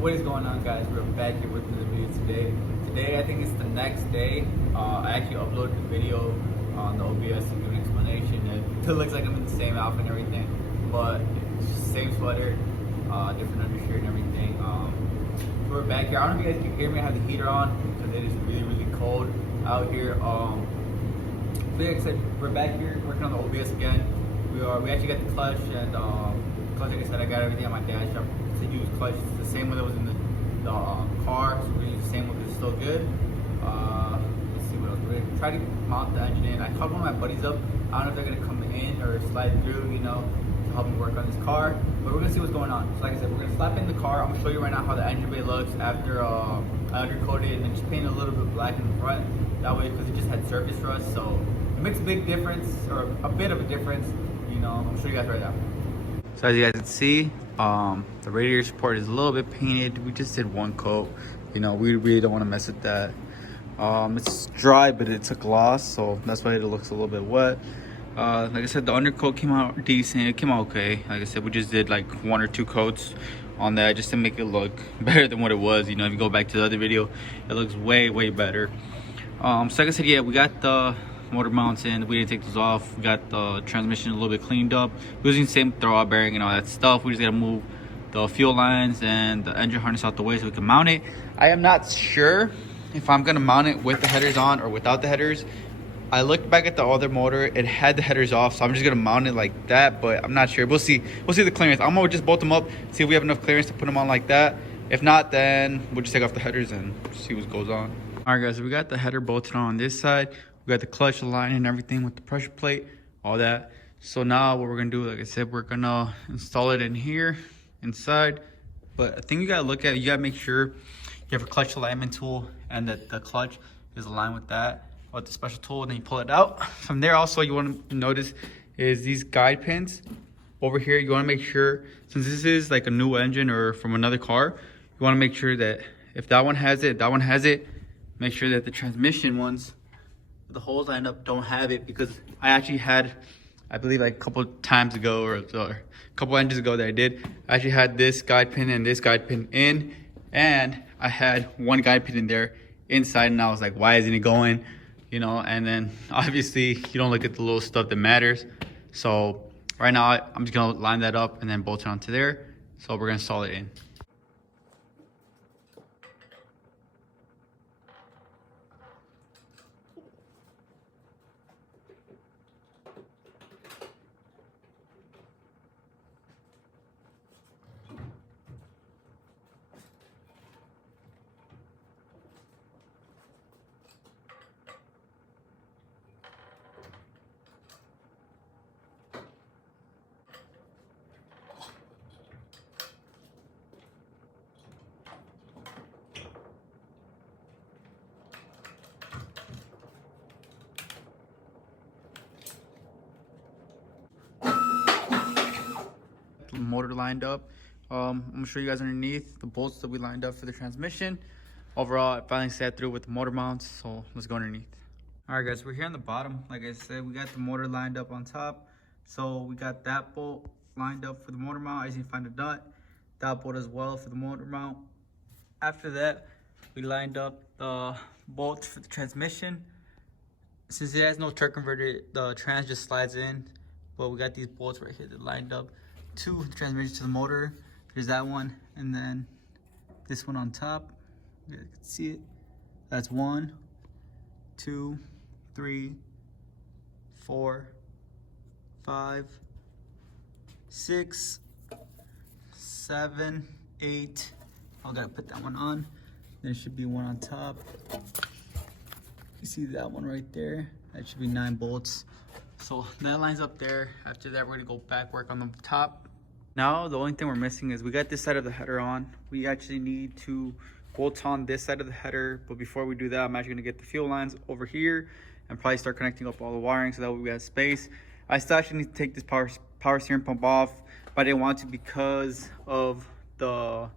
What is going on, guys? We're back here with another video today. Today, I think it's the next day. I actually uploaded the video on the OBS to give an explanation. It still looks like I'm in the same outfit and everything, but same sweater, different undershirt and everything. We're back here. I don't know if you guys can hear me. I have the heater on because it is really, really cold out here. But like I said, we're back here working on the OBS again. We actually got the clutch and clutch. Like I said, I got everything on my dash. I said use clutch. It's the same one that was in the car, so we're using the same one because it's still good. Let's see what else. We're gonna try to mount the engine in. I called one of my buddies up. I don't know if they're gonna come in or slide through, to help me work on this car. But we're gonna see what's going on. So like I said, we're gonna slap in the car. I'm gonna show you right now how the engine bay looks after I undercoated and just painted a little bit black in the front. That way, because it just had surface rust, so it makes a big difference, or a bit of a difference. I'm gonna show you guys right now. So as you guys can see, the radiator support is a little bit painted. We just did one coat. We really don't want to mess with that. It's dry, but it's a gloss, so that's why it looks a little bit wet. Like I said, the undercoat came out decent. It came out okay. Like I said, we just did like 1 or 2 coats on that just to make it look better than what it was. If you go back to the other video, it looks way better. So like I said, yeah, we got the motor mounts in. We didn't take those off. We got the transmission a little bit cleaned up. We're using the same throwout bearing and all that stuff. We just gotta move the fuel lines and the engine harness out the way so we can mount it. I am not sure if I'm gonna mount it with the headers on or without the headers. I looked back at the other motor, it had the headers off, so I'm just gonna mount it like that, but I'm not sure. We'll see the clearance. I'm gonna just bolt them up, see if we have enough clearance to put them on like that. If not, then we'll just take off the headers and see what goes on. All right, guys, so we got the header bolted on this side. We got the clutch line and everything with the pressure plate, all that. So now what we're gonna do, like I said, we're gonna install it in here, inside. But I think you gotta look at, you gotta make sure you have a clutch alignment tool and that the clutch is aligned with that, with the special tool, and then you pull it out. From there, also, you wanna notice is these guide pins over here. You wanna make sure, since this is like a new engine or from another car, you wanna make sure that if that one has it, that one has it, make sure that the transmission ones, the holes lined up, don't have it, because I actually had, I believe like a couple times ago or a couple engines ago that I actually had this guide pin and this guide pin in, and I had one guide pin in there inside, and I was like, why isn't it going? And then obviously you don't look at the little stuff that matters. So right now I'm just gonna line that up and then bolt it onto there. So we're gonna install it in. Motor lined up. I'm gonna show you guys underneath the bolts that we lined up for the transmission. Overall, I finally sat through with the motor mounts, so let's go underneath. All right, guys, we're here on the bottom. Like I said, we got the motor lined up on top, so we got that bolt lined up for the motor mount. I just need to find a nut. That bolt as well for the motor mount. After that, we lined up the bolts for the transmission. Since it has no torque converter, the trans just slides in, but we got these bolts right here that lined up to the transmission to the motor. There's that one, and then this one on top. You guys can see it. That's 1, 2, 3, 4, 5, 6, 7, 8. I gotta put that one on. There should be one on top. You see that one right there? That should be 9 bolts. So that lines up there. After that, we're gonna go back work on the top. Now the only thing we're missing is we got this side of the header on. We actually need to bolt on this side of the header, but before we do that, I'm actually gonna get the fuel lines over here and probably start connecting up all the wiring so that way we have space. I still actually need to take this power steering pump off, but I didn't want to because of the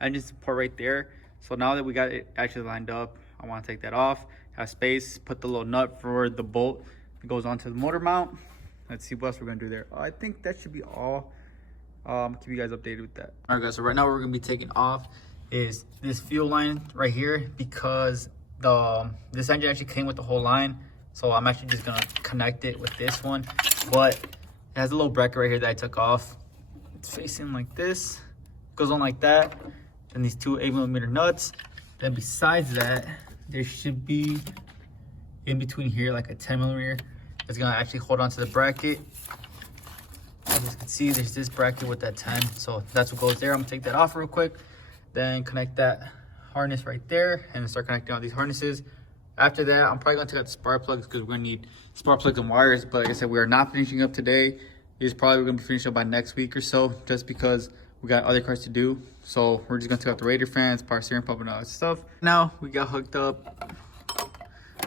engine support right there. So now that we got it actually lined up, I want to take that off, have space, put the little nut for the bolt that goes onto the motor mount. Let's see what else we're gonna do there. I think that should be all. Keep you guys updated with that. All right, guys, so right now we're gonna be taking off is this fuel line right here, because this engine actually came with the whole line. So I'm actually just gonna connect it with this one, but it has a little bracket right here that I took off. It's facing like this, goes on like that, and these two 8mm nuts. Then besides that, there should be in between here like a 10mm that's gonna actually hold on to the bracket. As you can see, there's this bracket with that 10, so that's what goes there. I'm gonna take that off real quick, then connect that harness right there, and then start connecting all these harnesses. After that, I'm probably gonna take out the spark plugs because we're gonna need spark plugs and wires. But like I said, we are not finishing up today. It's probably gonna be finished up by next week or so, just because we got other cars to do. So we're just gonna take out the radiator fans, power steering pump, and all that stuff. Now we got hooked up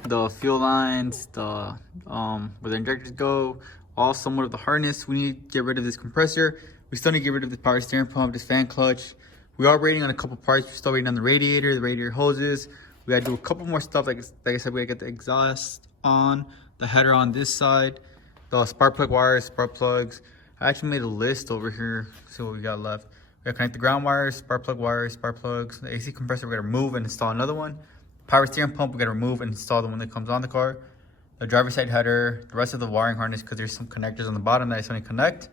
the fuel lines, the where the injectors go, all somewhat of the harness. We need to get rid of this compressor. We still need to get rid of the power steering pump, this fan clutch. We are waiting on a couple parts. We're still waiting on the radiator hoses. We gotta do a couple more stuff. Like I said, we gotta get the exhaust on, the header on this side, the spark plug wires, spark plugs. I actually made a list over here. See what we got left. We gotta connect the ground wires, spark plugs. The AC compressor, we gotta remove and install another one. Power steering pump, we gotta remove and install the one that comes on the car. The driver's side header, the rest of the wiring harness, because there's some connectors on the bottom that I just want to connect.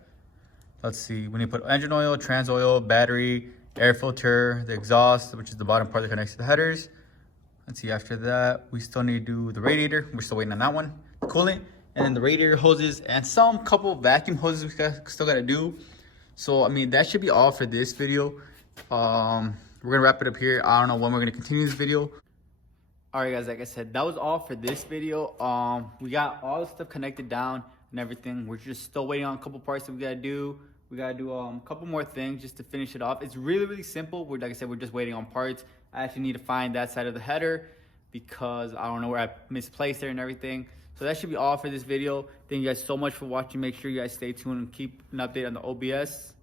Let's see, we need to put engine oil, trans oil, battery, air filter, the exhaust, which is the bottom part that connects to the headers. Let's see, after that, we still need to do the radiator. We're still waiting on that one. The coolant, and then the radiator hoses, and some couple vacuum hoses we still gotta do. So, I mean, that should be all for this video. We're gonna wrap it up here. I don't know when we're gonna continue this video. All right, guys, like I said, that was all for this video. We got all the stuff connected down and everything. We're just still waiting on a couple parts that we gotta do. We gotta do a couple more things just to finish it off. It's really simple. Like I said, we're just waiting on parts. I actually need to find that side of the header because I don't know where I misplaced it and everything. So that should be all for this video. Thank you guys so much for watching. Make sure you guys stay tuned and keep an update on the OBS.